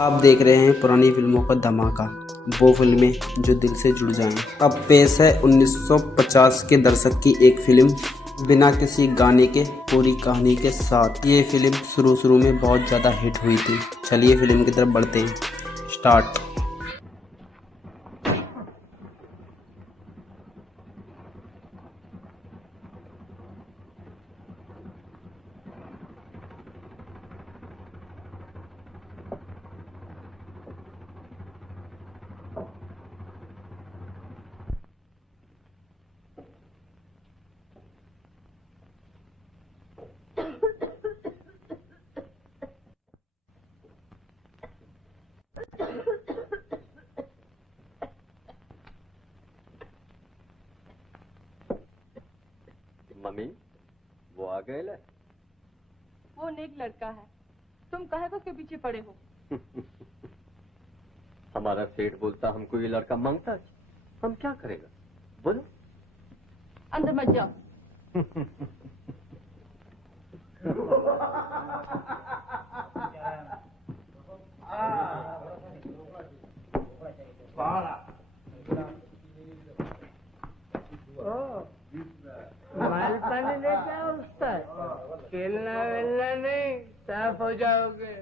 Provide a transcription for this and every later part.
आप देख रहे हैं पुरानी फिल्मों का धमाका, वो फिल्में जो दिल से जुड़ जाएं। अब पेश है 1950 के दशक की एक फिल्म बिना किसी गाने के पूरी कहानी के साथ। ये फिल्म शुरू में बहुत ज़्यादा हिट हुई थी। चलिए फिल्म की तरफ बढ़ते हैं। स्टार्ट। मम्मी, वो आ गए ले? वो नेक लड़का है, तुम कहे को उसके पीछे पड़े हो। हमारा सेठ बोलता हमको ये लड़का मांगता है, हम क्या करेगा बोलो। अंदर मत जाओ। माल पानी लेके आओ उसका, खेलना वेलना नहीं, साफ हो जाओगे।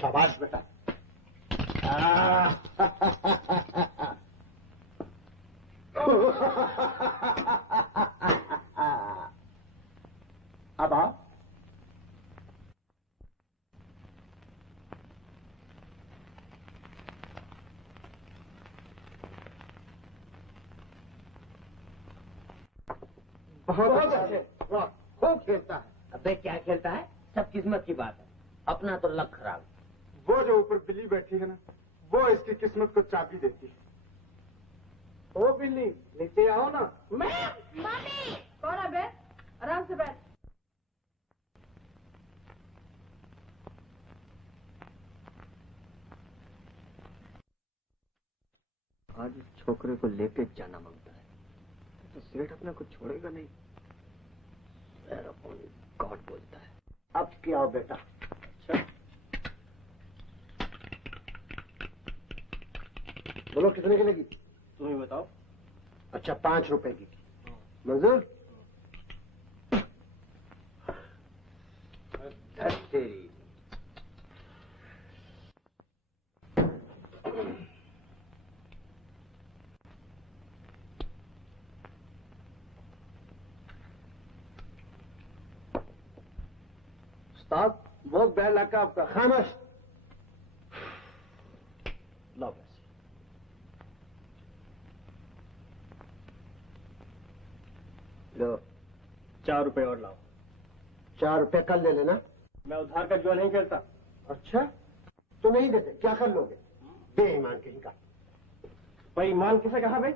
शाबाश बेटा। अब आओ। बहुत अच्छे, वाह, खूब खेलता है। अबे क्या खेलता है, सब किस्मत की बात है, अपना तो लक खराब। वो जो ऊपर बिल्ली बैठी है ना, वो इसकी किस्मत को चाबी देती है। ओ बिल्ली, नीचे आओ ना। मम्मी कौन है बे? आराम से बैठ। आज इस छोकरे को लेके जाना मांगता है तो सेठ अपने को छोड़ेगा नहीं। गॉड बोलता है। अब क्या हो बेटा? अच्छा, बोलो कितने की लगी? तुम ही बताओ। अच्छा, 5 रुपए की। मंजूर? तेरी उस्ताद, बहुत बैड लगा आपका। खामोश। लो पैसे। लो, 4 रुपए और लाओ। 4 रुपए कल ले लेना। मैं उधार का जुआ नहीं खेलता। अच्छा, तो नहीं देते, क्या कर लोगे? बेईमान कहीं का। बेईमान किसे कहा भाई?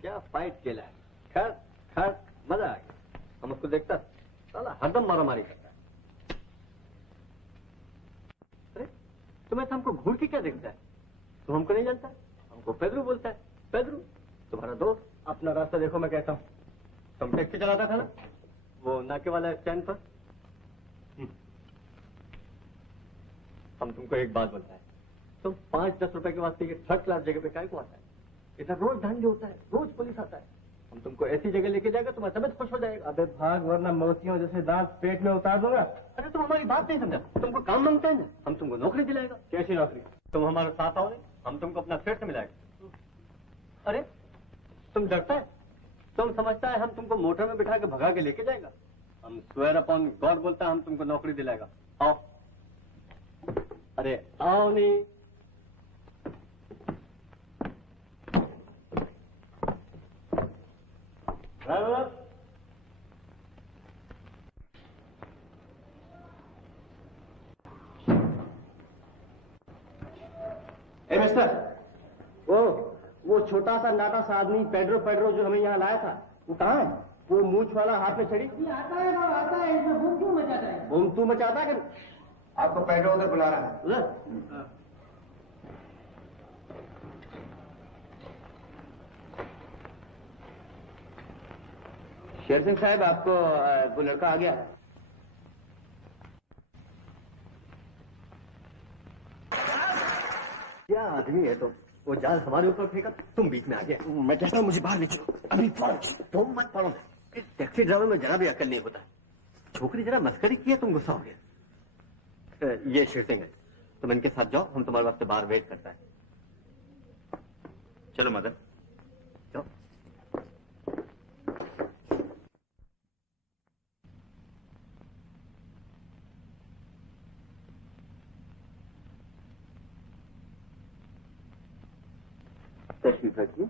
क्या फाइट खेला है। खैर खैर, मजा आ गया। हम उसको देखता साला हरदम मारा मारी करता है। अरे तुम्हें तो हमको घूर के क्या देखता है? तुम हमको नहीं जानता? हमको पेदरू बोलता है। पेदरू तुम्हारा दोस्त। अपना रास्ता देखो, मैं कहता हूँ। तुम टैक्सी चलाता था ना, वो नाके वाला स्टैंड पर। हम तुमको एक बात बोलता है, तुम 5-10 रुपए के वास्ते ये 3rd क्लास जगह पे काय को आता है? इधर रोज धंधे होता है, रोज पुलिस आता है। हम तुमको ऐसी जगह लेके जाएगा, तुम्हारा तबियत खुश हो जाएगा। अबे भाग, वरना मोतियों जैसे दांत पेट में उतार दूंगा। अरे तुम हमारी बात नहीं समझा। तुमको काम मांगता है ना, हम तुमको नौकरी दिलाएगा। कैसी नौकरी? तुम हमारे साथ आओ, नहीं हम तुमको अपना सेठ से मिलाएगा। अरे तुम डरता है? तुम समझता है हम तुमको मोटर में बिठा के भगा के लेके जाएगा? हम स्वेयर अपॉन गॉड बोलता है हम तुमको नौकरी दिलाएगा। आओ। अरे आओ नहीं। ड्राइवर, ए मिस्टर, वो छोटा सा नाटा सा आदमी पेड्रो जो हमें यहाँ लाया था, वो कहाँ है? वो मूछ वाला हाथ में छड़ी आता है इसमें बूम क्यों मचाता है? बूम तू मचाता है? आपको पेड्रो उधर बुला रहा है। उधर शेर सिंह साहब, आपको वो लड़का आ गया है। क्या आदमी है तुम? वो जाल हमारे ऊपर फेंका, तुम बीच में आ गया। मैं कहता हूँ मुझे बाहर भेजो, अभी फौरन। तुम मत पढ़ो, इस टैक्सी ड्राइवर में जरा भी अकल नहीं होता। छोकरी जरा मस्करी की है, तुम गुस्सा हो गया। ये शेर सिंह है, तुम इनके साथ जाओ, हम तुम्हारे वास्ते बाहर वेट करता है। चलो मदन, जाओ। तशरीफ रखिए।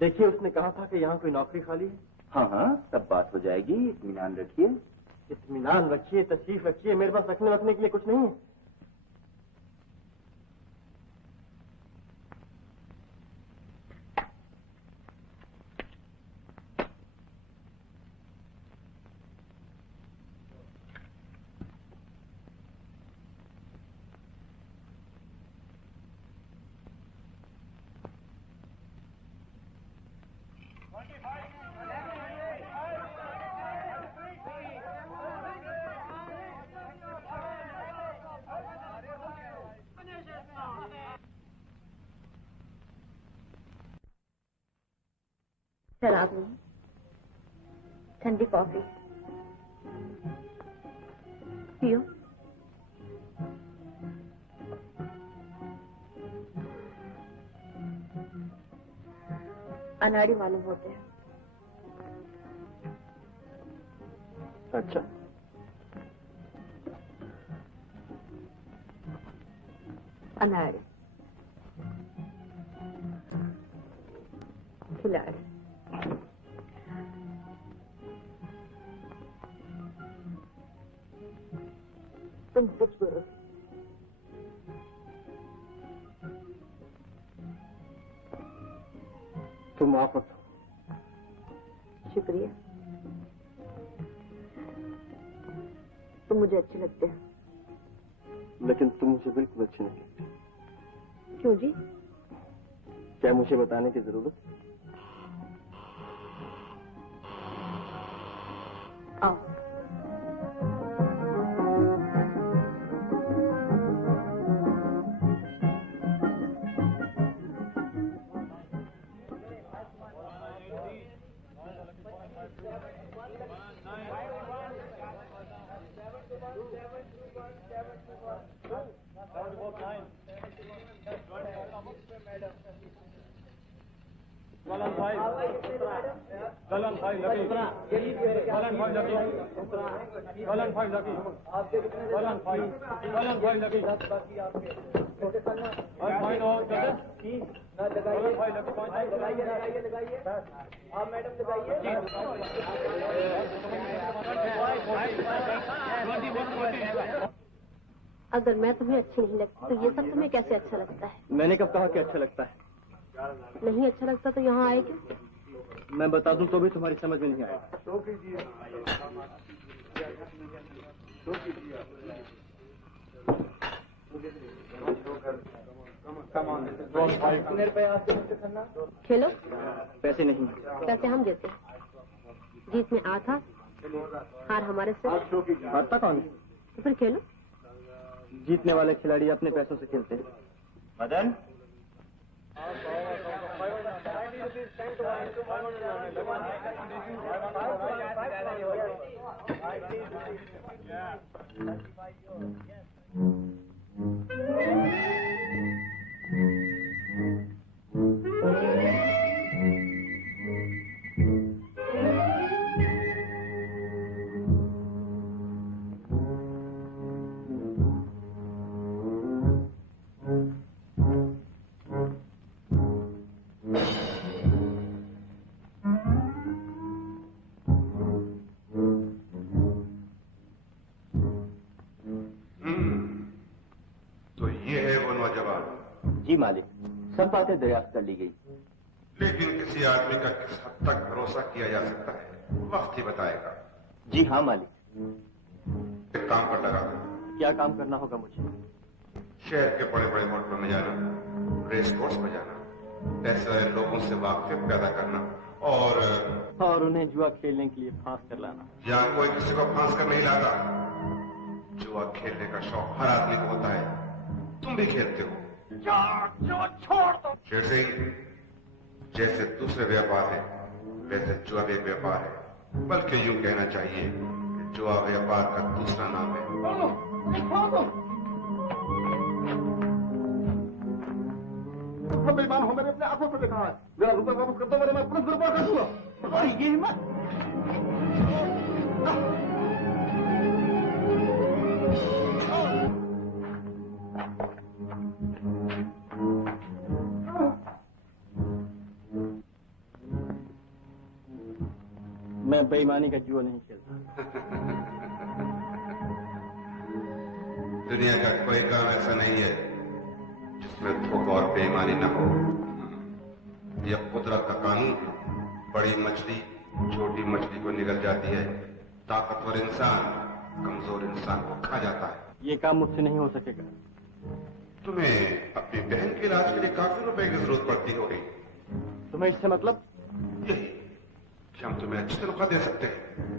देखिए, उसने कहा था कि यहाँ कोई नौकरी खाली है। हाँ हाँ, सब बात हो जाएगी, इत्मीनान रखिए। इत्मीनान रखिए, तशरीफ रखिए, मेरे पास रखने के लिए कुछ नहीं है। शराब नहीं, ठंडी कॉफी पियो। अनाड़ी मालूम होते हैं। अच्छा, अनाड़ी खिलाड़ी। तुम खूबसूरत, तुम आफत हो। शुक्रिया। तुम मुझे अच्छे लगते हैं। लेकिन तुम मुझे बिल्कुल अच्छी नहीं लगती। क्यों जी? क्या मुझे बताने की जरूरत? आओ। अगर मैं तुम्हें अच्छी नहीं लगती तो ये सब तुम्हें कैसे अच्छा लगता है? मैंने कब कहा कि अच्छा लगता है? नहीं अच्छा लगता तो यहाँ आए क्यों? मैं बता दूं तो भी तुम्हारी समझ में नहीं आएगा। खेलो। पैसे नहीं। पैसे हम देते हैं। जीत में आधा, हार हमारे से। हारता कौन है? तो फिर खेलो। जीतने वाले खिलाड़ी अपने पैसों से खेलते हैं। मदन, तो ये है वो जी मालिक, सब बातें दरियाफ्त कर ली गई। लेकिन किसी आदमी का किस हद तक भरोसा किया जा सकता है, वक्त ही बताएगा। जी हाँ मालिक। एक काम पर लगा, क्या काम करना होगा मुझे? शहर के बड़े बड़े होटलों में जाना, रेस कोर्स में जाना, ऐसे लोगों से वाकिफ पैदा करना और उन्हें जुआ खेलने के लिए फांस कर लाना। यहाँ कोई किसी को फांस कर नहीं लाता। जुआ खेलने का शौक हर आदमी को होता है, तुम भी खेलते हो। छोड़ दो शेर सिंह, जैसे दूसरे व्यापार है वैसे जुआ भी एक व्यापार है, बल्कि यूं कहना चाहिए कि जुआ व्यापार का दूसरा नाम है। बेईमान हो, मैंने अपने आंखों से देखा है। मेरा रुपया वापस कर दो, वरना मैं पुलिस गिरफ्तार कर दूंगा। और ये हिम्मत! मैं बेईमानी का जुआ नहीं खेलता। दुनिया का कोई काम ऐसा नहीं है जिसमें धोखा और बेईमानी न हो। यह कुदरत का कानून है। बड़ी मछली छोटी मछली को निगल जाती है, ताकतवर इंसान कमजोर इंसान को खा जाता है। ये काम मुझसे नहीं हो सकेगा। तुम्हें अपनी बहन के इलाज के लिए काफी रुपए की जरूरत पड़ती होगी। तुम्हें इससे मतलब? यही कि हम तुम्हें अच्छी तनख्वाह दे सकते हैं।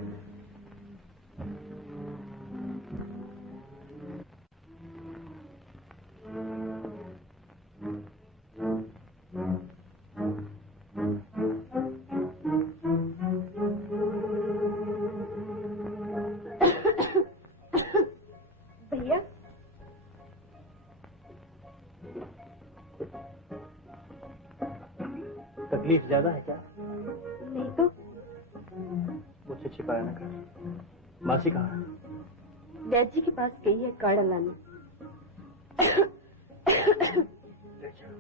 भैया, तकलीफ ज्यादा है क्या? नहीं तो मुझसे छिपाया न कर। मासी कहाँ है? वैद्य जी के पास गई है काढ़ा लाने।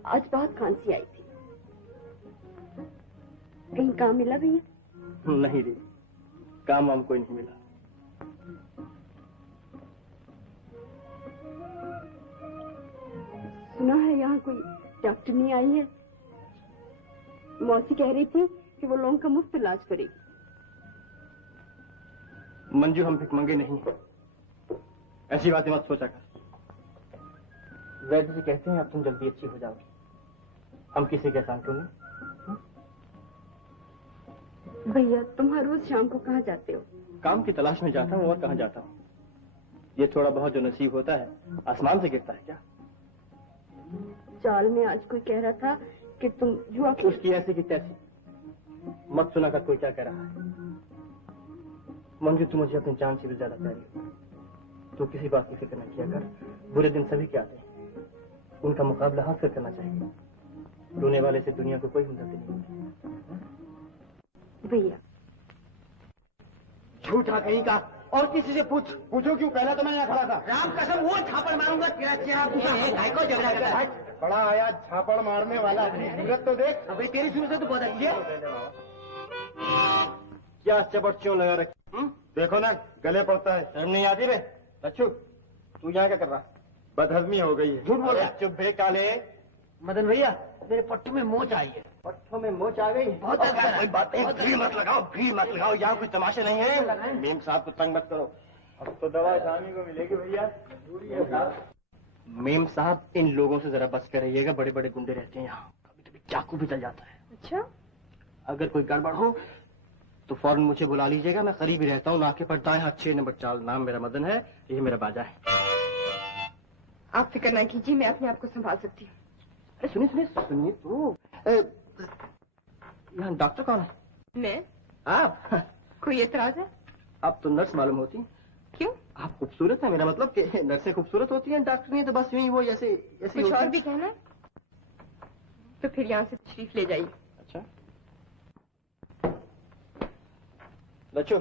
आज बहुत खांसी आई थी। कहीं काम मिला भैया? नहीं रे, काम वाम कोई नहीं मिला। सुना है यहाँ कोई डॉक्टर नहीं आई है। मौसी कह रही थी कि वो लोगों का मुफ्त इलाज करेगी। मंजू, हम भिखमंगे नहीं, ऐसी बातें मत सोचा कर। वैद्य जी कहते हैं अब तुम जल्दी अच्छी हो जाओगी। हम किसी के एहसान क्यों नहीं? भैया, तुम हर रोज शाम को कहाँ जाते हो? काम की तलाश में जाता हूँ, और कहाँ जाता हूँ। ये थोड़ा बहुत जो नसीब होता है आसमान से गिरता है क्या? चाल में आज कोई कह रहा था कि तुम जुआ खेल। उसकी ऐसी की तैसी मत सुना कर कोई क्या कह रहा है। मंजू, तू मुझे अपनी जान से भी ज्यादा प्यारी हो। तो किसी बात की फिक्र न किया कर। बुरे दिन सभी के आते हैं, उनका मुकाबला हंस कर करना चाहिए। रोने वाले से दुनिया को कोई हमदर्दी नहीं होती। भैया, झूठा कहीं का, और किसी से पूछो क्यों? पहला तो मैं यहाँ खड़ा था। राम कसम वो थापड़ मारूंगा तेरा चेहरा को झगड़ा करता है। बड़ा आया झापड़ मारने वाला, सूरत तो देख। अबे तेरी सूरत तो बहुत अच्छी है। क्या चपट क्यों लगा रखी? देखो ना, गले पड़ता है। शर्म नहीं आती रे? अच्छू, तू यहाँ क्या कर रहा? बदहजमी हो गई है। झूठ बोल रहा। चुप भे काले। मदन भैया, मेरे पट्टू में मोच आई है। पट्टों में मोच आ गई? बहुत कोई बात नहीं, भीड़ मत लगाओ, भीड़ मत लगाओ। यहाँ कोई तमाशा नहीं है। मेम साहब को तंग मत करो। अब तो दवा शामी को मिलेगी भैया। मेम साहब, इन लोगों से जरा बच कर रहिएगा। बड़े बड़े गुंडे रहते हैं यहाँ, कभी कभी चाकू भी चल जाता है। अच्छा, अगर कोई गड़बड़ हो तो फौरन मुझे बुला लीजिएगा। मैं करीब ही रहता हूँ, नाके पर दाएं हाथ 6 नंबर चाल। नाम मेरा मदन है, ये मेरा बाजा है। आप फिक्र ना कीजिए, मैं अपने आप को संभाल सकती हूँ। अरे सुनिए सुनिए सुनिए तो, यहाँ डॉक्टर कौन है? मैं? आप? कोई एतराज है? आप तो नर्स मालूम होती हैं। क्यों? आप खूबसूरत हैं। मेरा मतलब कि नर्सें खूबसूरत होती हैं, डॉक्टर नहीं तो बस यूं ही वो ऐसे ऐसे कुछ और भी कहना है? तो फिर यहाँ से तशरीफ ले जाइए। अच्छा लच्चू,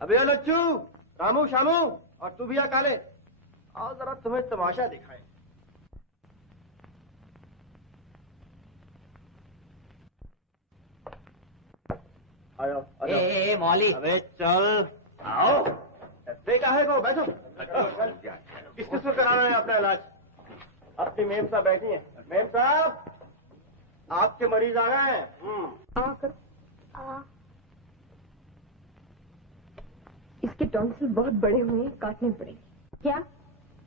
अबे लच्चू, रामू शामू, और तू भी आ काले, आओ जरा तुम्हें तमाशा दिखाए। आओ ए मौली, अबे चल आओ। देखा है को बैठो। किस किस को कराना है अपना इलाज? अपनी मेम साहब बैठी हैं। मेम साहब, आपके मरीज आ गए हैं। इसके टॉन्सिल बहुत बड़े हुए हैं, काटने पड़ेंगे। क्या?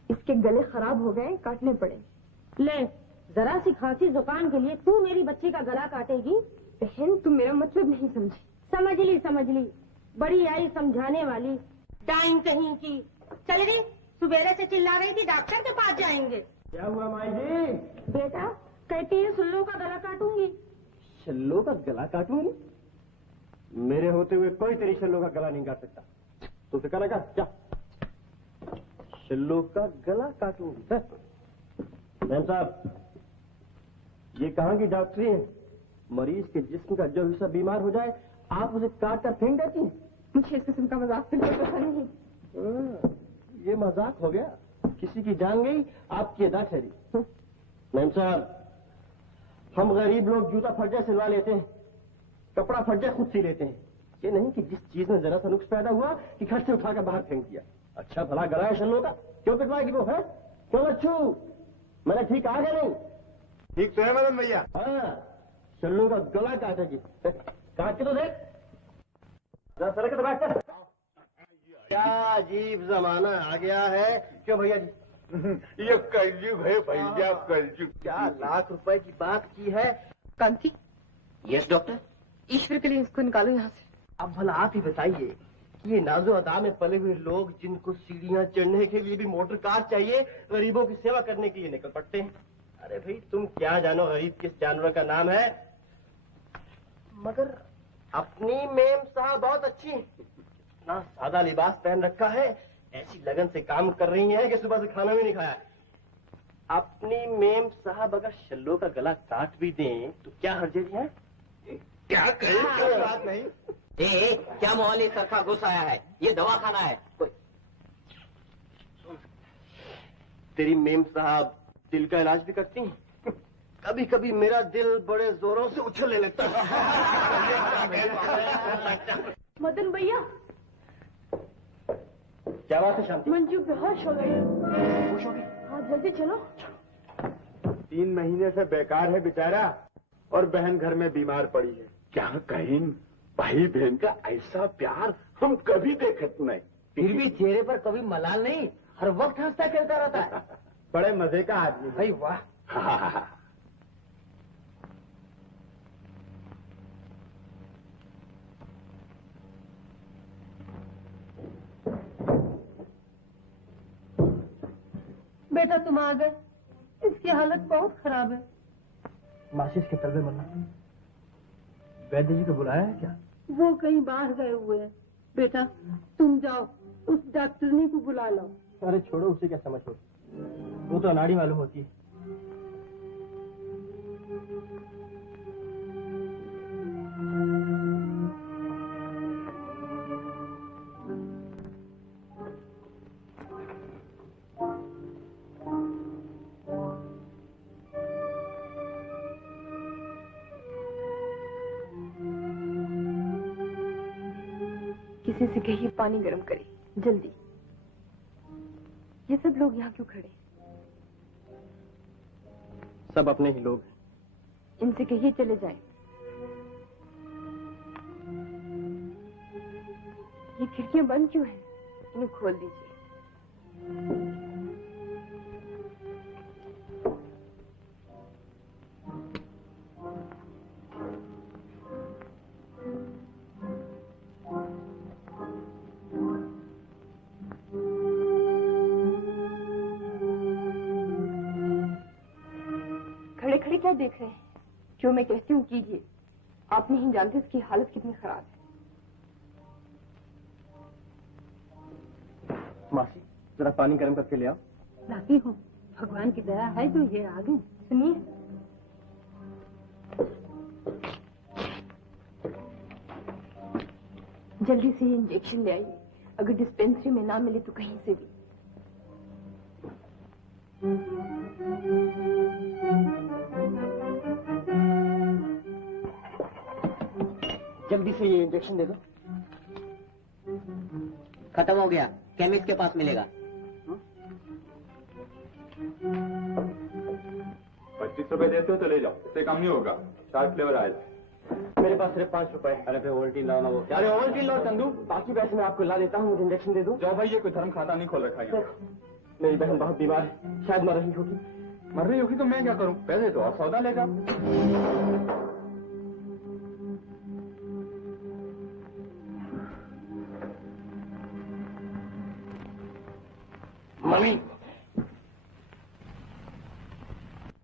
इसके गले खराब हो गए, काटने पड़ेंगे। ले, जरा सी खांसी जुकाम के लिए तू मेरी बच्ची का गला काटेगी? बहन, तुम मेरा मतलब नहीं समझी। समझ ली, बड़ी आई समझाने वाली, टाइम कहीं की। चल गई, सुबेरे से चिल्ला रही थी डॉक्टर के पास जाएंगे। क्या हुआ माई जी? बेटा कहती है सुल्लो का गला काटूंगी। शल्लो का गला काटूंगी? मेरे होते हुए कोई तेरी शल्लो का गला नहीं काट सकता। तो फिक्र लगा क्या? शल्लो का गला काटूंगी? मैम साहब, ये कहाँ की डॉक्टरी है? मरीज के जिस्म का जो हिस्सा बीमार हो जाए आप उसे काट कर फेंक देती हैं। मुझे इस किस्म का मजाक बिल्कुल पसंद नहीं। ये मजाक हो गया। किसी की जान गई, आपकी अदा ठहरी। मैम साहब, हम गरीब लोग जूता फर्जा सिलवा लेते हैं, कपड़ा फर्जा खुद सी लेते हैं। ये नहीं कि जिस चीज में जरा सा नुक्स पैदा हुआ कि घर से उठाकर बाहर फेंक दिया। अच्छा भला गला है शल्लो का, क्यों पिटवाएगी वो? है क्यों लच्छू? मैंने ठीक आ गया नहीं? ठीक तो है मदन भैया। हाँ, शल्लो का गला काटेगी। काट के तो देख। सड़क तो बैठ कर। क्या अजीब जमाना आ गया है। क्यों भैया जी? ये कलयुग है भैया, कलयुग। क्या लाख रुपए की बात की है? कांति, यस डॉक्टर। ईश्वर के लिए इसको निकालो यहाँ से। अब भला आप ही बताइए कि ये नाजो अदा में पले हुए लोग जिनको सीढ़ियां चढ़ने के लिए भी मोटर कार चाहिए, गरीबों की सेवा करने के लिए निकल पड़ते हैं। अरे भाई, तुम क्या जानो गरीब किस जानवर का नाम है? मगर अपनी मेम साहब बहुत अच्छी, इतना सादा लिबास पहन रखा है, ऐसी लगन से काम कर रही हैं कि सुबह से खाना भी नहीं खाया। अपनी मेम साहब अगर शल्लो का गला काट भी दें तो क्या हर्ज है? क्या कहें? कोई बात नहीं। क्या मोहल्ले सरखा घुस आया है? ये दवाखाना है कोई। तेरी मेम साहब दिल का इलाज भी करती हैं? कभी कभी मेरा दिल बड़े जोरों से उछलने लगता है। मदन भैया, क्या बात है शांति? मंजू बेहोश हो गई। खुश होगी? हाँ, जल्दी चलो। 3 महीने से बेकार है बेचारा, और बहन घर में बीमार पड़ी है। क्या कहें, भाई बहन का ऐसा प्यार हम कभी देखत नहीं। फिर भी चेहरे पर कभी मलाल नहीं, हर वक्त हंसता खेलता रहता है। बड़े मजे का आदमी भाई वाह। बेटा तुम आ गए, इसकी हालत बहुत खराब है। मासिस के तलबे मरना। वैद्य जी को बुलाया है क्या? वो कहीं बाहर गए हुए हैं। बेटा तुम जाओ, उस डॉक्टरनी को बुला लो। अरे छोड़ो, उसे क्या समझ हो, वो तो अनाड़ी मालूम होती है। किसी से कहिए पानी गर्म करे, जल्दी। ये सब लोग यहाँ क्यों खड़े? सब अपने ही लोग हैं। इनसे कहिए चले जाएं। ये खिड़कियां बंद क्यों हैं? इन्हें खोल दीजिए। खड़े खड़े क्या देख रहे हैं? जो मैं कहती हूँ कीजिए। आप नहीं जानते इसकी हालत कितनी खराब है। मासी, जरा पानी गर्म करके ले आओ। लाती हूँ, भगवान की दया है जो ये आ गए। सुनिए, जल्दी से ये इंजेक्शन ले आइए। अगर डिस्पेंसरी में ना मिले तो कहीं से भी। जल्दी से ये इंजेक्शन दे दो। खत्म हो गया, केमिस्ट के पास मिलेगा। 30 रुपए देते हो तो ले जाओ, इससे कम नहीं होगा। 4 फ्लेवर आए। मेरे पास सिर्फ 5 रुपए। अरे फिर ओवल्टीन लाओ ना वो। अरे ओवल्टीन लाओ चंदू, बाकी पैसे मैं आपको ला देता हूँ, मुझे इंजेक्शन दे दो। जाओ भाई, ये कोई धर्म खाता नहीं खोल रखा है। मेरी बहन बहुत बीमार है, शायद मर रही होगी। मर रही होगी तो मैं क्या करूं? पैसे तो और सौदा लेगा। मम्मी,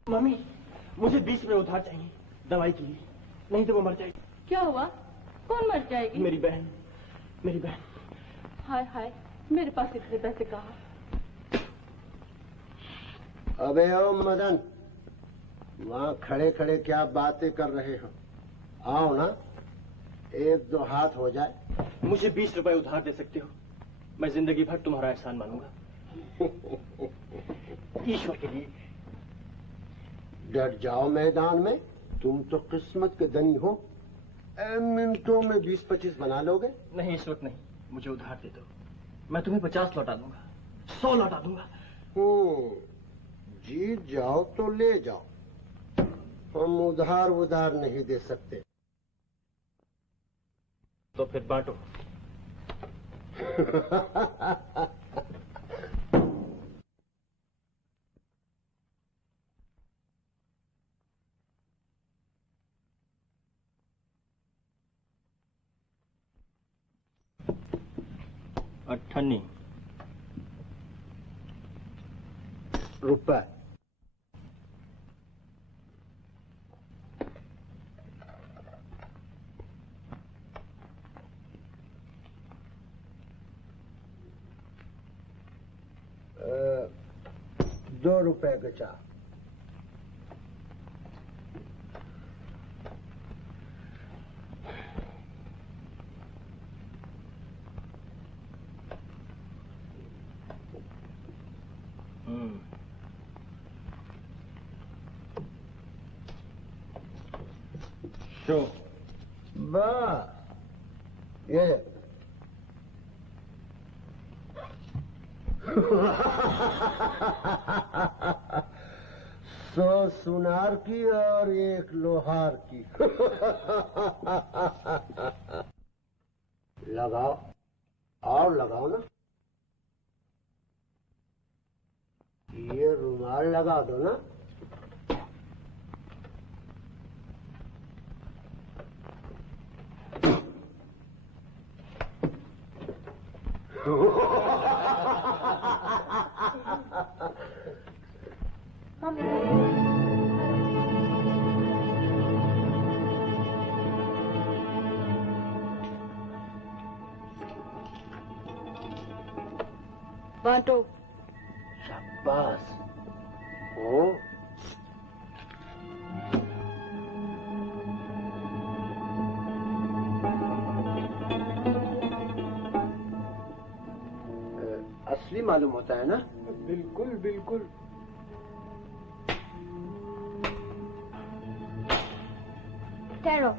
मम्मी, मुझे 20 रुपए उधार चाहिए दवाई के लिए, नहीं तो वो मर जाएगी। क्या हुआ? कौन मर जाएगी? मेरी बहन, मेरी बहन। हाय हाय, मेरे पास इतने पैसे कहाँ? अबे ओ मदन, वहाँ खड़े खड़े क्या बातें कर रहे हो? आओ ना, 1-2 हाथ हो जाए। मुझे 20 रुपए उधार दे सकते हो? मैं जिंदगी भर तुम्हारा एहसान मानूंगा। ईश्वर के लिए। डट जाओ मैदान में, तुम तो किस्मत के धनी हो। मिनटों में 20-25 बना लोगे? नहीं, इस वक्त नहीं, मुझे उधार दे दो, मैं तुम्हें 50 लौटा दूंगा, 100 लौटा दूंगा। जीत जाओ तो ले जाओ, हम उधार नहीं दे सकते। तो फिर बांटो। अट्ठानी रुपए। ₹2 का चार। शो बस ये सौ सुनार की और 1 लोहार की। लगाओ और लगाओ ना, ये रुमाल लगा दो ना। बांटो। शाबाश। ओ असली मालूम होता है ना? बिल्कुल बिल्कुल। ठहरो।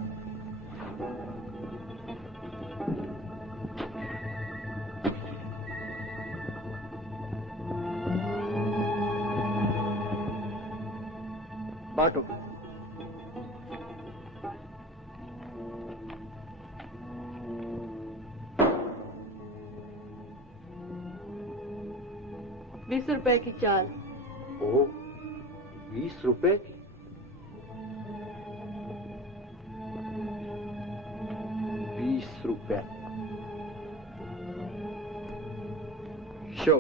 बांटो। ₹20 की 4। ओ, 20 रुपए की। ₹20 शो।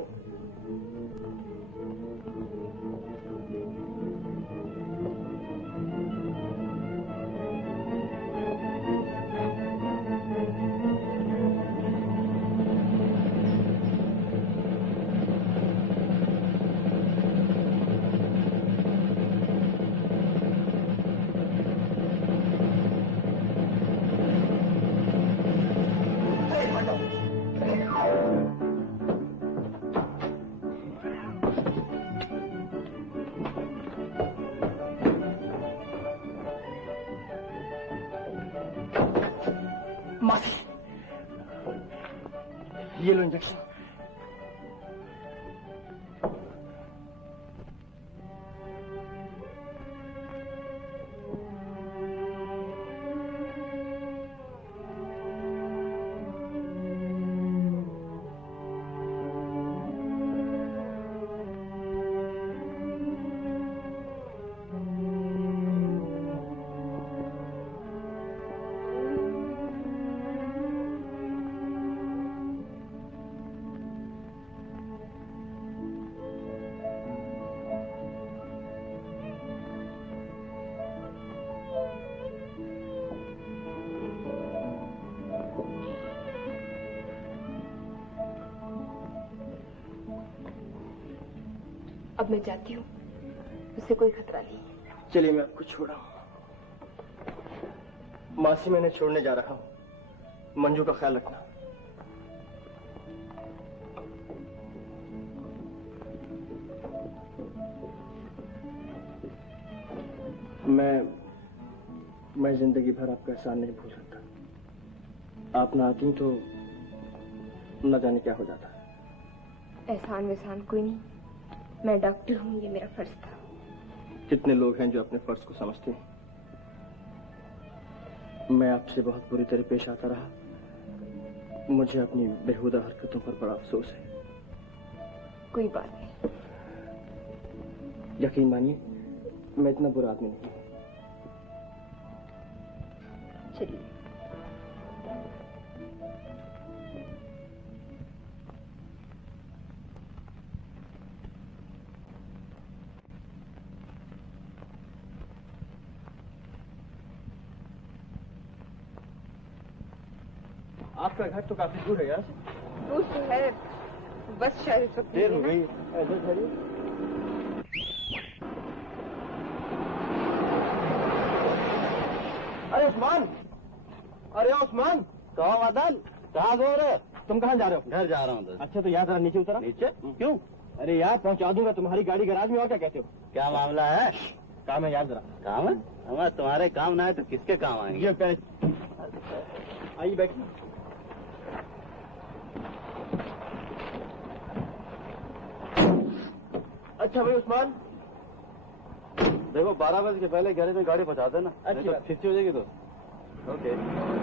मासी, ये लो इंजेक्शन। अब मैं जाती हूँ, उससे कोई खतरा नहीं। चलिए मैं आपको छोड़ा हूँ। मासी मैंने छोड़ने जा रहा हूँ, मंजू का ख्याल रखना। मैं जिंदगी भर आपका एहसान नहीं भूल सकता। आप ना आती तो न जाने क्या हो जाता। एहसान वहसान कोई नहीं, मैं डॉक्टर हूँ, ये मेरा फर्ज था। कितने लोग हैं जो अपने फर्ज को समझते हैं। मैं आपसे बहुत बुरी तरह पेश आता रहा, मुझे अपनी बेहुदा हरकतों पर बड़ा अफसोस है। कोई बात नहीं। यकीन मानिए मैं इतना बुरा आदमी नहीं हूं। चलिए। आपका घर तो काफी दूर है यहाँ से। दूर से है, बस शायद इस वक्त देर हो गई। ऐसे ठहरिए। अरे उस्मान, अरे उस्मान। कहो मदन, कहाँ घूम रहे हो? तुम कहाँ जा रहे हो? घर जा रहा हूँ। अच्छा तो यहाँ जरा नीचे उतरा। नीचे क्यों? अरे यार पहुँचा दूंगा तुम्हारी गाड़ी गैराज में, और क्या कहते हो? क्या मामला है? काम है यार जरा। काम है? हमारे तुम्हारे काम ना है तो किसके काम आएंगे? ये पहले आइए बैठिए। अच्छा भाई उस्मान, देखो 12 बजे के पहले गैरेज में गाड़ी पहुंचा देना। अच्छी बात। फिक्स हो जाएगी तो ओके।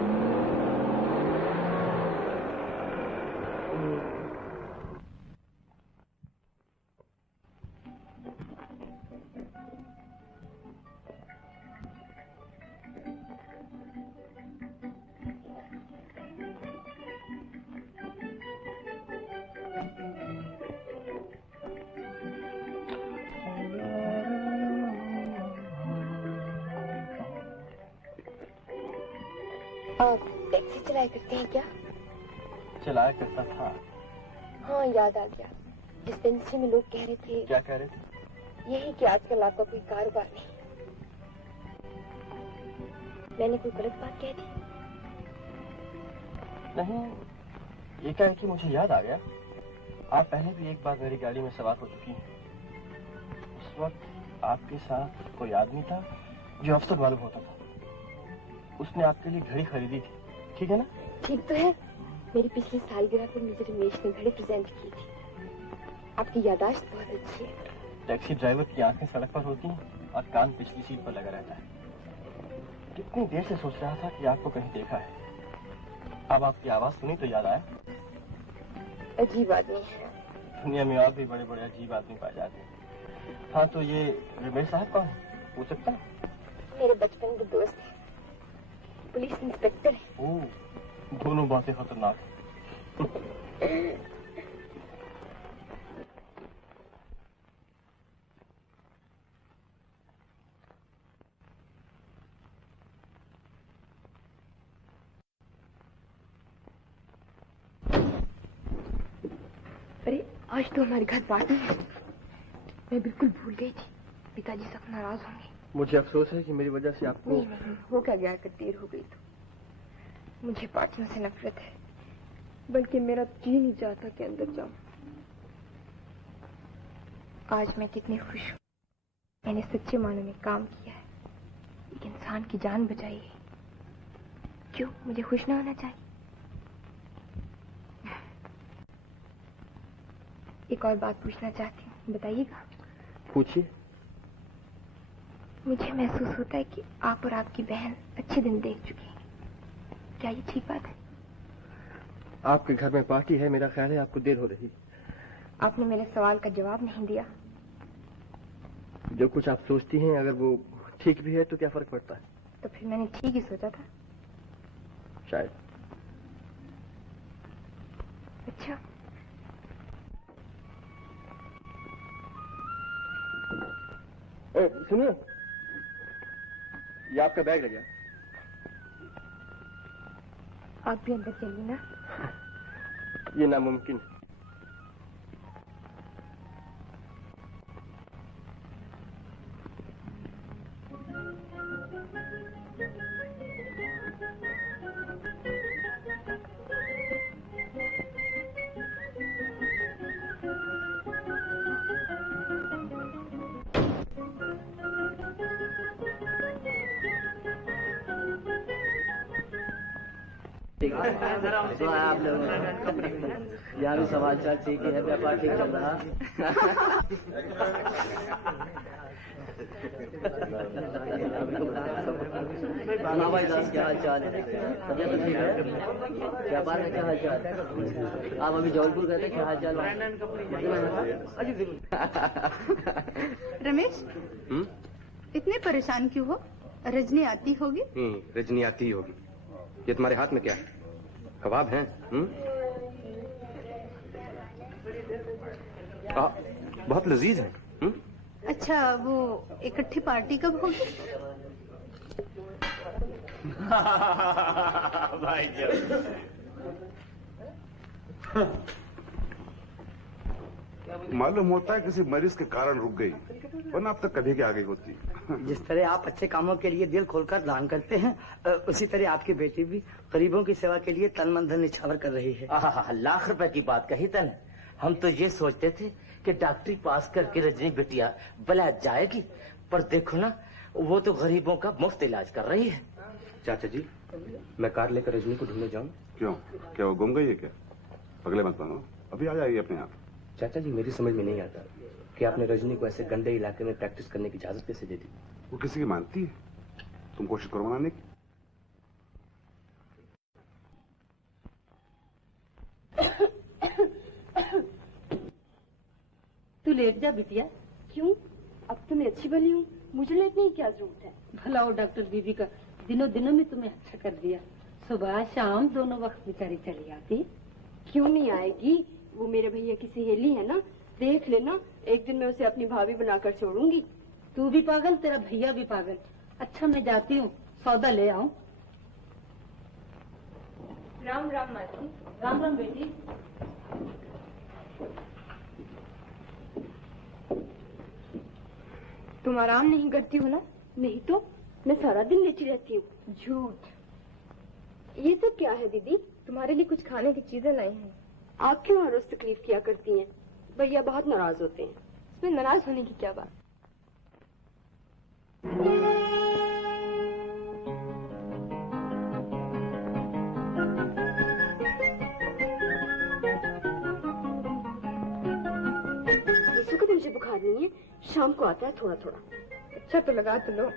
आप टैक्सी चलाया करते हैं क्या? चलाया करता था। हाँ याद आ गया, डिस्पेंसरी में लोग कह रहे थे। क्या कह रहे थे? यही कि आजकल आपका कोई कारोबार नहीं। मैंने कोई गलत बात कह दी? नहीं, ये क्या है कि मुझे याद आ गया, आप पहले भी एक बार मेरी गाड़ी में सवार हो चुकी हैं। उस वक्त आपके साथ कोई आदमी था जो अफसर मालूम होता था। उसने आपके लिए घड़ी खरीदी थी, ठीक है ना? ठीक तो है। मेरी पिछली सालगिरह पर मुझे रमेश ने घड़ी प्रेजेंट की थी। आपकी याददाश्त बहुत अच्छी है। टैक्सी ड्राइवर की आंखें सड़क पर होती हैं और कान पिछली सीट पर लगा रहता है। कितनी देर से सोच रहा था कि आपको कहीं देखा है। अब आपकी आवाज सुनी तो याद आया। अजीब आदमी है। दुनिया में और भी बड़े बड़े अजीब आदमी पाए जाते हैं। हाँ तो ये रमेश साहब कौन है, पूछ सकता है? मेरे बचपन के दोस्त हैं, पुलिस इंस्पेक्टर है। ओह, दोनों बातें खतरनाक हैं। अरे आज तो हमारे घर पार्टी है। मैं बिल्कुल भूल गई थी, पिताजी सब नाराज होंगे। मुझे अफसोस है कि मेरी वजह से आपको। नहीं, हो क्या गया अगर देर हो गई तो। मुझे पार्टियों से नफरत है, बल्कि मेरा जी नहीं चाहता कि अंदर जाऊं। आज मैं कितनी खुश हूँ। मैंने सच्चे मानों में काम किया है, एक इंसान की जान बचाई है। क्यों मुझे खुश ना होना चाहिए? एक और बात पूछना चाहती हूँ, बताइएगा। पूछिए। मुझे महसूस होता है कि आप और आपकी बहन अच्छे दिन देख चुकी हैं। क्या ये ठीक बात है? आपके घर में पार्टी है, मेरा ख्याल है आपको देर हो रही। आपने मेरे सवाल का जवाब नहीं दिया। जो कुछ आप सोचती हैं अगर वो ठीक भी है तो क्या फर्क पड़ता है? तो फिर मैंने ठीक ही सोचा था। शायद। अच्छा। सुनिए, ये आपका बैग लग गया। आप भी अंदर चलिए ना। ये नामुमकिन है। तो आप लोग यहाँ भी समाचार ठीक है, व्यापार ठीक चल रहा। भाई दास क्या हाल चाल है? तबियत तो ठीक है? व्यापार में क्या हाल चाल? आप अभी जौलपुर गए थे, क्या हाल चाल? रमेश, इतने परेशान क्यों हो? रजनी आती होगी? रजनी आती ही होगी। ये तुम्हारे हाथ में क्या है? कबाब हैं? बहुत लजीज है। अच्छा, वो इकट्ठी पार्टी कब होगी? भाई मालूम होता है किसी मरीज के कारण रुक गई, वरना अब तक कभी के आगे होती। जिस तरह आप अच्छे कामों के लिए दिल खोलकर दान करते हैं, उसी तरह आपकी बेटी भी गरीबों की सेवा के लिए तन मन धन निछावर कर रही है। लाख रुपए की बात कही तन। हम तो ये सोचते थे कि डॉक्टरी पास करके रजनी बिटिया भला जाएगी, पर देखो ना, वो तो गरीबों का मुफ्त इलाज कर रही है। चाचा जी, मैं कार लेकर रजनी को ढूंढने जाऊं? क्यों, क्या वो गुम गई है क्या? अगले मत बनो, अभी आ जाएगी अपने आप। चाचा जी, मेरी समझ में नहीं आता कि आपने रजनी को ऐसे गंदे इलाके में प्रैक्टिस करने की इजाजत कैसे दे दी? वो किसी की मानती है? तुम कोशिश करो मनाने की। तू लेट जा बिटिया। क्यों? अब तो मैं अच्छी भली हूँ, मुझे लेटने की क्या जरूरत है? भला वो डॉक्टर बीबी का दिनों दिनों में तुम्हें अच्छा कर दिया। सुबह शाम दोनों वक्त बेचारी चली आती। क्यों नहीं आएगी? वो मेरे भैया की सहेली है ना, देख लेना, एक दिन मैं उसे अपनी भाभी बनाकर छोड़ूंगी। तू भी पागल, तेरा भैया भी पागल। अच्छा, मैं जाती हूँ, सौदा ले आऊं। राम राम मासी। राम राम बेटी। तुम आराम नहीं करती हो ना? नहीं तो मैं सारा दिन लेटी रहती हूँ। झूठ। ये सब क्या है दीदी? तुम्हारे लिए कुछ खाने की चीजें लाई हैं। आप क्यों हर रोज तकलीफ किया करती हैं? भैया बहुत नाराज होते हैं। इसमें नाराज होने की क्या बात? इसको तो मुझे बुखार नहीं है, शाम को आता है थोड़ा थोड़ा। अच्छा तो लगा तो लो।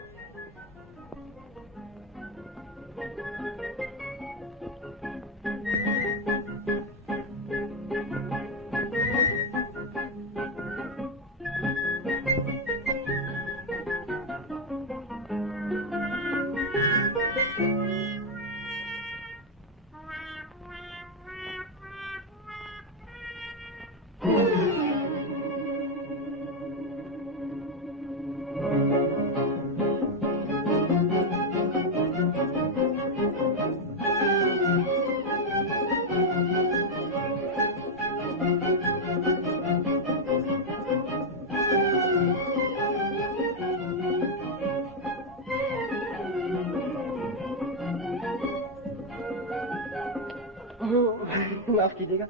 माफ कीजिएगा।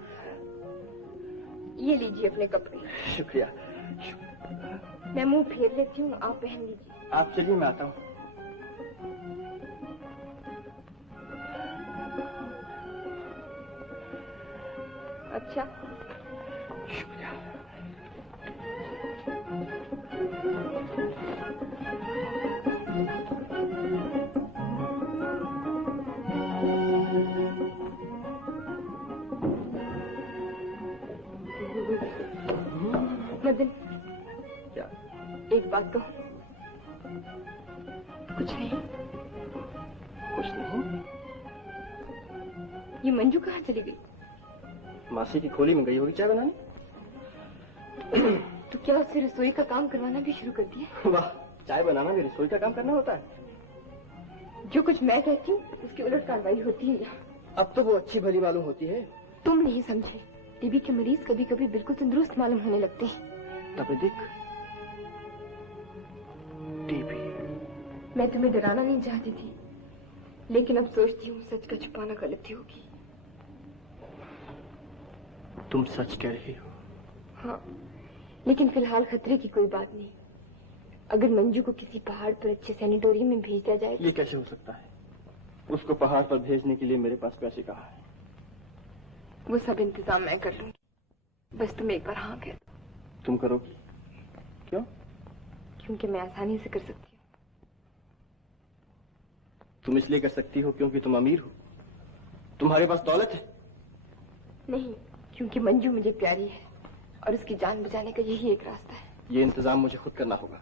ये लीजिए अपने कपड़े। शुक्रिया। मैं मुंह फेर लेती हूँ, आप पहन लीजिए। आप चलिए, मैं आता हूँ। अच्छा। शुक्रिया। मदन, क्या? एक बात कहो। कुछ नहीं। कुछ नहीं। ये मंजू कहाँ चली गई? मासी की खोली में गई होगी चाय बनाने। तो क्या उससे रसोई का काम करवाना भी शुरू कर दिया? वाह, चाय बनाना भी रसोई का काम करना होता है। जो कुछ मैं कहती हूँ उसकी उलट कार्रवाई होती है यहाँ। अब तो वो अच्छी भली मालूम होती है। तुम नहीं समझे, टीबी के मरीज कभी कभी बिल्कुल तंदुरुस्त मालूम होने लगते हैं। तपेदिक, टीबी। मैं तुम्हें डराना नहीं चाहती थी, लेकिन अब सोचती हूँ सच का छुपाना गलती होगी। तुम सच कह रही हो? हाँ, लेकिन फिलहाल खतरे की कोई बात नहीं। अगर मंजू को किसी पहाड़ पर अच्छे सैनिटोरियम में भेज दिया जाए। ये कैसे हो सकता है? उसको पहाड़ पर भेजने के लिए मेरे पास पैसे कहाँ है? वो सब इंतजाम मैं कर लूंगी, बस तुम एक बार हाँ कह दो। तुम करोगी? क्यों? क्योंकि मैं आसानी से कर सकती हूँ। तुम इसलिए कर सकती हो क्योंकि तुम अमीर हो? तुम्हारे पास दौलत है? नहीं, क्योंकि मंजू मुझे प्यारी है और उसकी जान बचाने का यही एक रास्ता है। ये इंतजाम मुझे खुद करना होगा।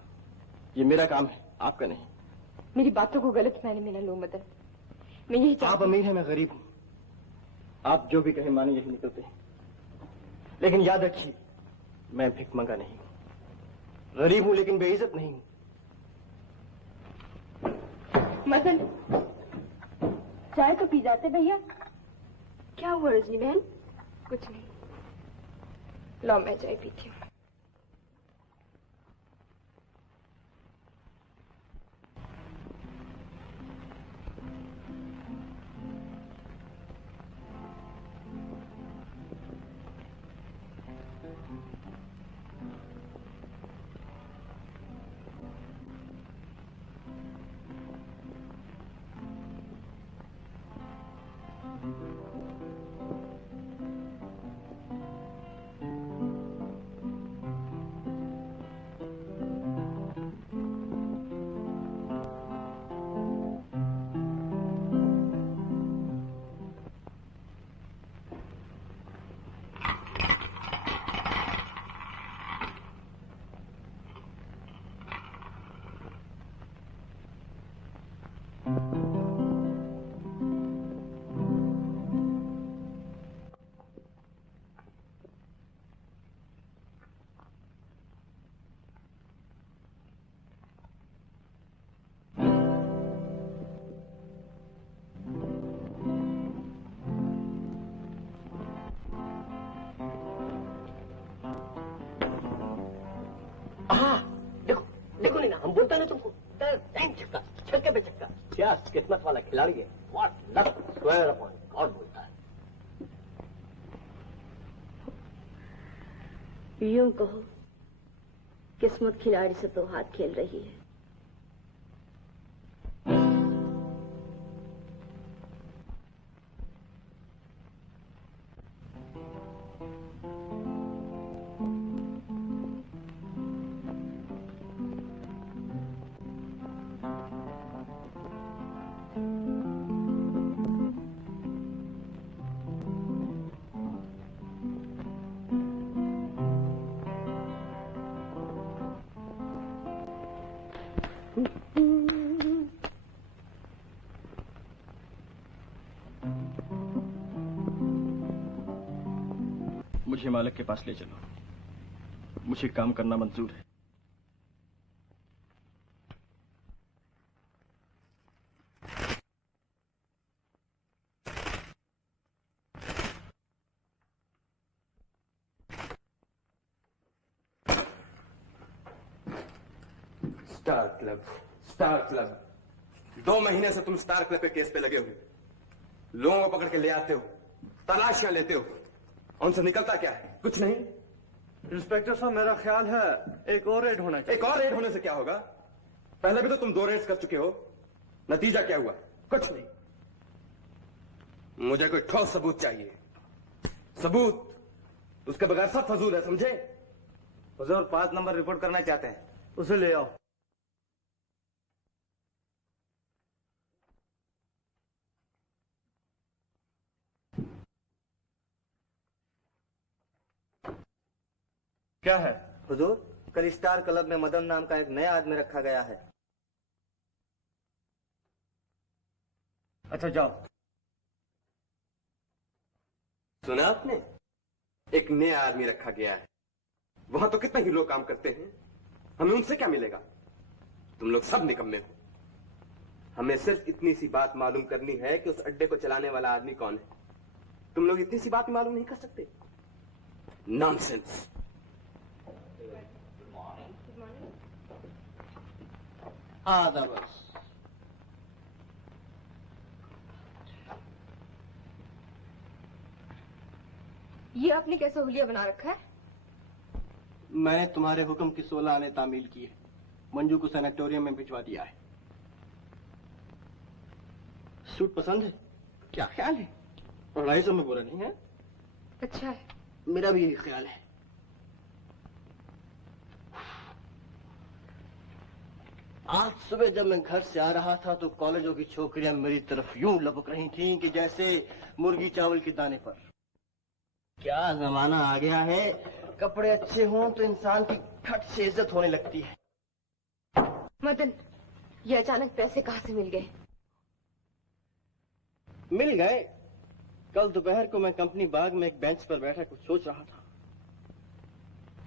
ये मेरा काम है, आपका नहीं। मेरी बातों को गलत मायने में न लो मदन। मैं यही आप अमीर हैं, मैं गरीब हूँ। आप जो भी कहें माने यही निकलते हैं। लेकिन याद रखिए, मैं भिखमंगा नहीं हूँ। गरीब हूँ लेकिन बेइज्जत नहीं हूँ। मदन, चाय तो पी जाते भैया। क्या हुआ रजनी बहन? कुछ नहीं, लो मैं चाय पीती हूँ। छक्के पे छक्का। क्या किस्मत वाला खिलाड़ी है। What luck square upon God बोलता है। यूं कहो, किस्मत खिलाड़ी से तो हाथ खेल रही है। मुझे मालिक के पास ले चलो। मुझे काम करना मंजूर है। Star club, star club. 2 महीने से तुम स्टार क्लब के केस पे लगे हो। लोगों को पकड़ के ले आते हो, तलाशियां लेते हो, उनसे निकलता क्या है? कुछ नहीं। इंस्पेक्टर साहब, मेरा ख्याल है एक और रेड होना चाहिए। एक और रेड होने से क्या होगा? पहले भी तो तुम 2 रेड्स कर चुके हो। नतीजा क्या हुआ? कुछ नहीं। मुझे कोई ठोस सबूत चाहिए। सबूत, उसके बगैर सब फजूल है, समझे? हुजूर 5 नंबर रिपोर्ट करना चाहते हैं, उसे ले आओ। क्या है? हुजूर, कल स्टार क्लब में मदन नाम का एक नया आदमी रखा गया है। अच्छा जाओ। सुना आपने? एक नया आदमी रखा गया है। वहां तो कितने ही लोग काम करते हैं, हमें उनसे क्या मिलेगा? तुम लोग सब निकम्मे हो। हमें सिर्फ इतनी सी बात मालूम करनी है कि उस अड्डे को चलाने वाला आदमी कौन है। तुम लोग इतनी सी बात मालूम नहीं कर सकते? नॉनसेंस। बस। ये आपने कैसा हुलिया बना रखा है? मैंने तुम्हारे हुक्म की 16 आने तामील की है। मंजू को सैनिटोरियम में भिजवा दिया है। सूट पसंद है? क्या ख्याल है? 250 में बुरा नहीं है? अच्छा है। मेरा भी यही ख्याल है। आज सुबह जब मैं घर से आ रहा था तो कॉलेजों की छोकरियां मेरी तरफ यूं लपक रही थीं कि जैसे मुर्गी चावल के दाने पर। क्या जमाना आ गया है, कपड़े अच्छे हों तो इंसान की खट से इज्जत होने लगती है। मदन, ये अचानक पैसे कहाँ से मिल गए? मिल गए। कल दोपहर को मैं कंपनी बाग में एक बेंच पर बैठा कुछ सोच रहा था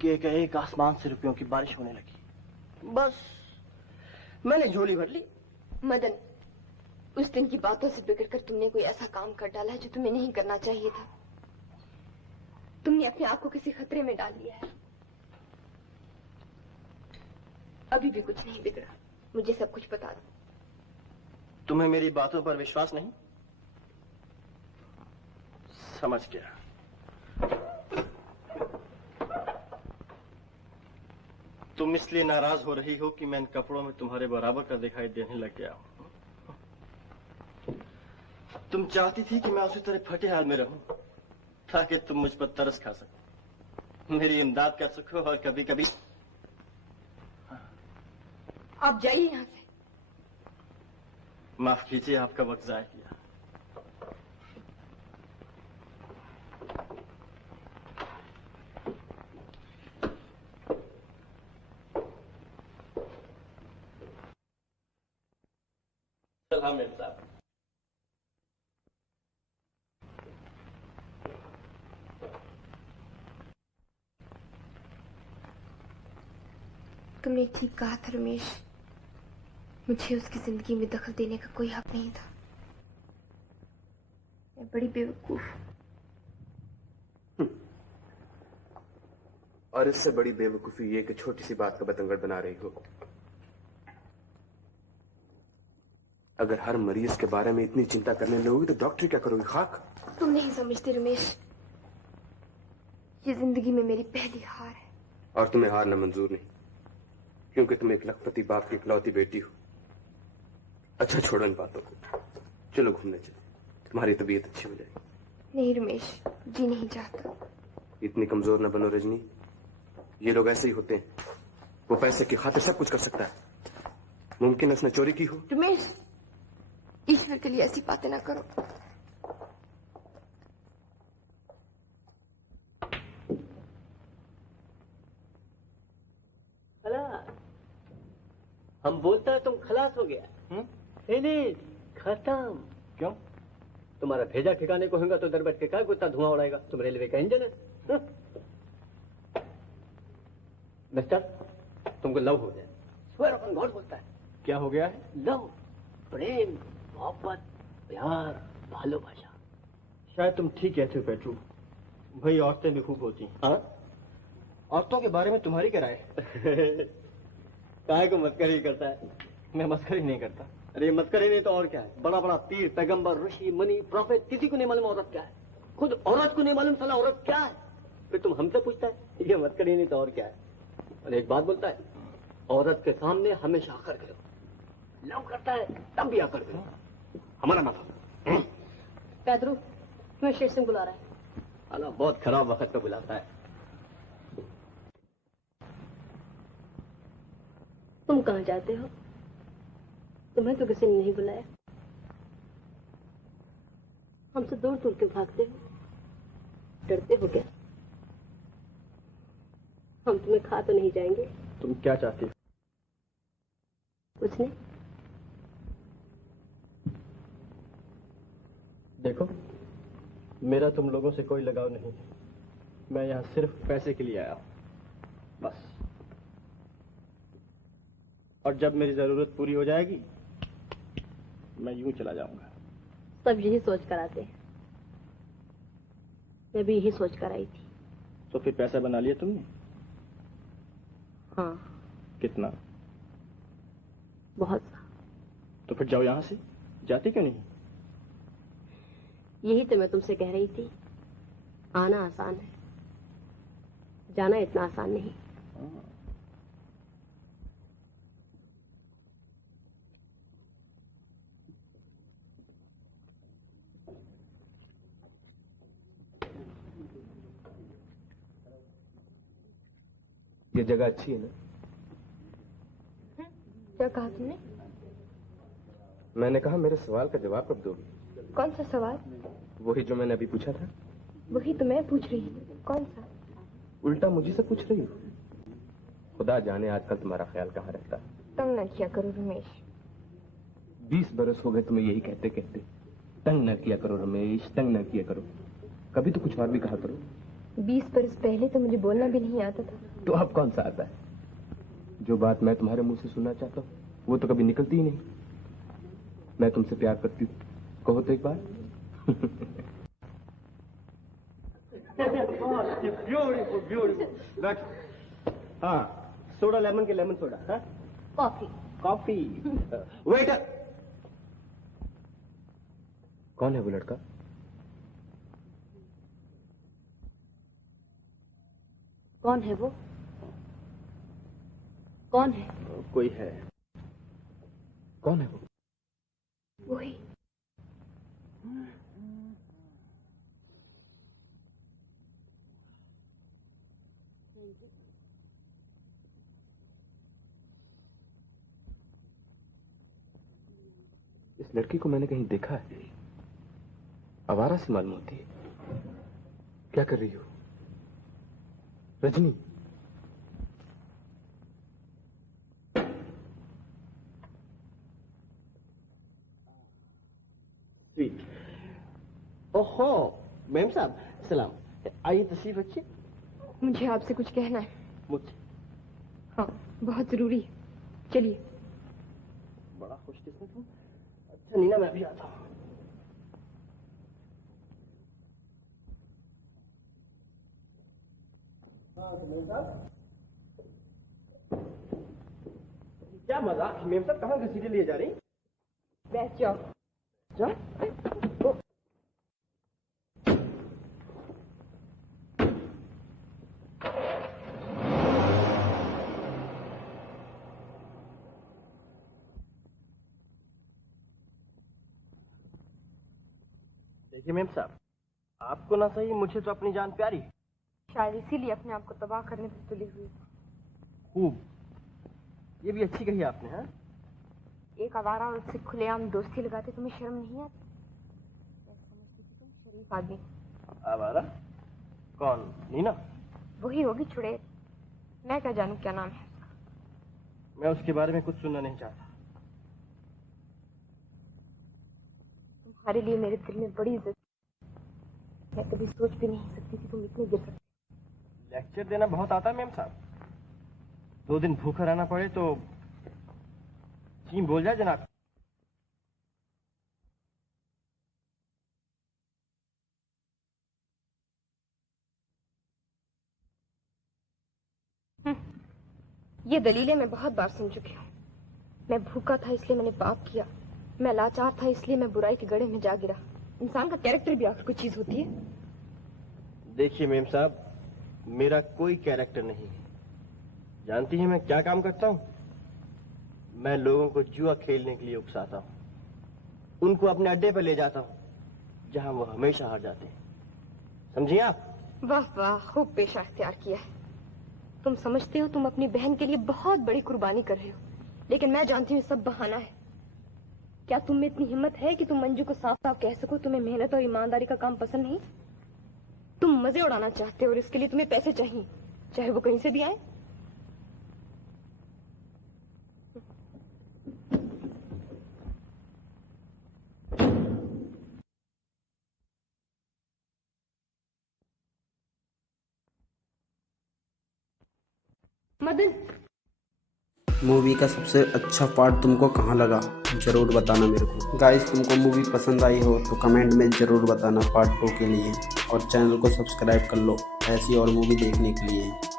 कि एक आसमान से रुपयों की बारिश होने लगी। बस मैंने झोली भर ली। मदन, उस दिन की बातों से बिगड़ कर तुमने कोई ऐसा काम कर डाला है जो तुम्हें नहीं करना चाहिए था। तुमने अपने आप को किसी खतरे में डाल लिया है। अभी भी कुछ नहीं बिगड़ा, मुझे सब कुछ बता दो। तुम्हें मेरी बातों पर विश्वास नहीं? समझ गया। तुम इसलिए नाराज हो रही हो कि मैं इन कपड़ों में तुम्हारे बराबर का दिखाई देने लग गया हूं। तुम चाहती थी कि मैं उसी तरह फटे हाल में रहूं ताकि तुम मुझ पर तरस खा सको, मेरी इमदाद कर सको और कभी कभी। आप जाइए यहां से। माफ कीजिए, आपका वक्त जाया किया। सलाम साहब। तुमने ठीक कहा था रमेश, मुझे उसकी जिंदगी में दखल देने का कोई हक नहीं था। मैं बड़ी बेवकूफ हूं। और इससे बड़ी बेवकूफी ये कि छोटी सी बात का बतंगड़ बना रही हो। अगर हर मरीज के बारे में इतनी चिंता करने लगोगी तो डॉक्टर क्या करोगी? खाक। तुम नहीं समझते रमेश, ये जिंदगी में मेरी पहली हार है। और तुम्हें हारना मंजूर नहीं, क्योंकि तुम एक लखपति बाप की इकलौती बेटी हो। अच्छा छोड़ो इन बातों को, चलो घूमने चले, तुम्हारी तबीयत अच्छी हो जाएगी। नहीं रमेश, जी नहीं चाहता। इतनी कमजोर न बनो रजनी, ये लोग ऐसे ही होते हैं। वो पैसे की खातिर सब कुछ कर सकता है। मुमकिन है उसने चोरी की हो। रमेश, ईश्वर के लिए ऐसी बातें ना करो। खलास। हम बोलता है तुम खलास हो गया। नहीं, खत्म। क्यों? तुम्हारा भेजा ठिकाने को होगा तो दर बैठ के क्या इतना धुआं उड़ाएगा? तुम रेलवे का इंजन है। मिस्टर, तुमको लव हो गया। स्वर अपन बहुत बोलता है। क्या हो गया है? लव, प्रेम, मोहब्बत, प्यार, भालोबाशा। शायद तुम ठीक कहते हो पेट्रू। भाई औरतें भी खूब होती हैं। हाँ? औरतों के बारे में तुम्हारी क्या राय है? काहे को मस्करी करता है? मैं मस्करी नहीं करता। अरे मस्करी नहीं तो और क्या है? बड़ा बड़ा पीर, पैगंबर, ऋषि, मुनि, प्रॉफिट, किसी को नहीं मालूम औरत क्या है। खुद औरत को नहीं मालूम साला औरत क्या है। फिर तुम हमसे पूछता है? ये मस्करी नहीं तो और क्या है? और एक बात बोलता है, औरत के सामने हमेशा आकर करो। लव करता है तब भी आकर करो। हमारा मतलब। पैदरू, तुम्हें शेर सिंह बुला रहा है। अला बहुत खराब वक्त पे बुलाता है। तुम कहाँ जाते हो? तुम्हें तो किसी ने नहीं बुलाया। हमसे दूर दूर क्यों भागते हो? डरते हो क्या? हम तुम्हें खा तो नहीं जाएंगे? तुम क्या चाहती हो? कुछ नहीं। देखो, मेरा तुम लोगों से कोई लगाव नहीं है। मैं यहाँ सिर्फ पैसे के लिए आया हूँ, बस। और जब मेरी जरूरत पूरी हो जाएगी मैं यूं चला जाऊंगा। सब यही सोच कर आते हैं। मैं भी यही सोच कर आई थी। तो फिर पैसा बना लिया तुमने? हाँ। कितना? बहुत सा। तो फिर जाओ यहाँ से। जाती क्यों नहीं? यही तो मैं तुमसे कह रही थी। आना आसान है, जाना इतना आसान नहीं। ये जगह अच्छी है ना? क्या कहा तुमने? मैंने कहा मेरे सवाल का जवाब कब दोगी? कौन सा सवाल? वही जो मैंने अभी पूछा था। वही तो मैं पूछ रही हूँ। कौन सा? उल्टा मुझे से पूछ रही हो। खुदा जाने आजकल तुम्हारा ख्याल कहाँ रहता है। तंग न किया करो रमेश। 20 बरस हो गए तुम्हें यही कहते कहते। तंग न किया करो रमेश, तंग न किया करो। कभी तो कुछ और भी कहा करो। 20 बरस पहले तो मुझे बोलना भी नहीं आता था। तो अब कौन सा आता है? जो बात मैं तुम्हारे मुंह से सुनना चाहता हूँ वो तो कभी निकलती ही नहीं। मैं तुमसे प्यार करती हूँ, कहो तो एक बार। Beautiful beautiful. हाँ, सोडा लेमन के लेमन सोडा। हाँ, कॉफी। कॉफी। वेटर। कौन है वो लड़का? कौन है वो? कौन है? कोई है। कौन है वो? वही। इस लड़की को मैंने कहीं देखा है। आवारा सी मालूम होती है। क्या कर रही हो रजनी? ओहो, मैम साहब सलाम। आइए तशरीफ रखिए। मुझे आपसे कुछ कहना है। मुझसे? हाँ, बहुत जरूरी है। चलिए। बड़ा खुशकिस्मत हूँ। अच्छा नीना, मैं भी आता हूँ। क्या मजाक? मेम साहब कहाँ घसीटे लिए जा रही? बैठ जाओ। जाओ। देखिए मेम साहब, आपको ना सही, मुझे तो अपनी जान प्यारी है। शायद इसीलिए अपने आप को तबाह करने पर तुली हुई। खूब, ये भी अच्छी कही आपने। हाँ, एक आवारा और उससे खुलेआम दोस्ती लगाते तुम्हें शर्म नहीं आती? मैं समझती थी तुम शरीफ आदमी। आवारा? कौन? नीना? वही होगी चुड़ैल। मैं क्या जानूं क्या नाम है उसका। मैं उसके बारे में कुछ सुनना नहीं चाहता। तुम्हारे लिए मेरे दिल में बड़ी इज्जत। मैं कभी सोच भी नहीं सकती थी तुम इतने गिर सकते। लेक्चर देना बहुत आता है मेम साहब। 2 दिन भूखा रहना पड़े तो जी बोल जाए जनाब। ये दलीलें मैं बहुत बार सुन चुकी हूँ। मैं भूखा था इसलिए मैंने पाप किया। मैं लाचार था इसलिए मैं बुराई के गड्ढे में जा गिरा। इंसान का कैरेक्टर भी आखिर कोई चीज होती है। देखिए मेम साहब, मेरा कोई कैरेक्टर नहीं है। जानती हैं मैं क्या काम करता हूँ? मैं लोगों को जुआ खेलने के लिए उकसाता हूँ, उनको अपने अड्डे पर ले जाता हूँ जहाँ वो हमेशा हार जाते हैं। समझिए आप? वाह वाह, खूब पेशा इख्तियार किया है। तुम समझते हो तुम अपनी बहन के लिए बहुत बड़ी कुर्बानी कर रहे हो, लेकिन मैं जानती हूँ सब बहाना है। क्या तुम में इतनी हिम्मत है कि तुम मंजू को साफ साफ कह सको तुम्हें मेहनत और ईमानदारी का काम पसंद नहीं? तुम मजे उड़ाना चाहते हो और इसके लिए तुम्हें पैसे चाहिए, चाहे वो कहीं से भी आए। मदन, मूवी का सबसे अच्छा पार्ट तुमको कहाँ लगा ज़रूर बताना मेरे को। गाइस, तुमको मूवी पसंद आई हो तो कमेंट में ज़रूर बताना पार्ट 2 के लिए, और चैनल को सब्सक्राइब कर लो ऐसी और मूवी देखने के लिए।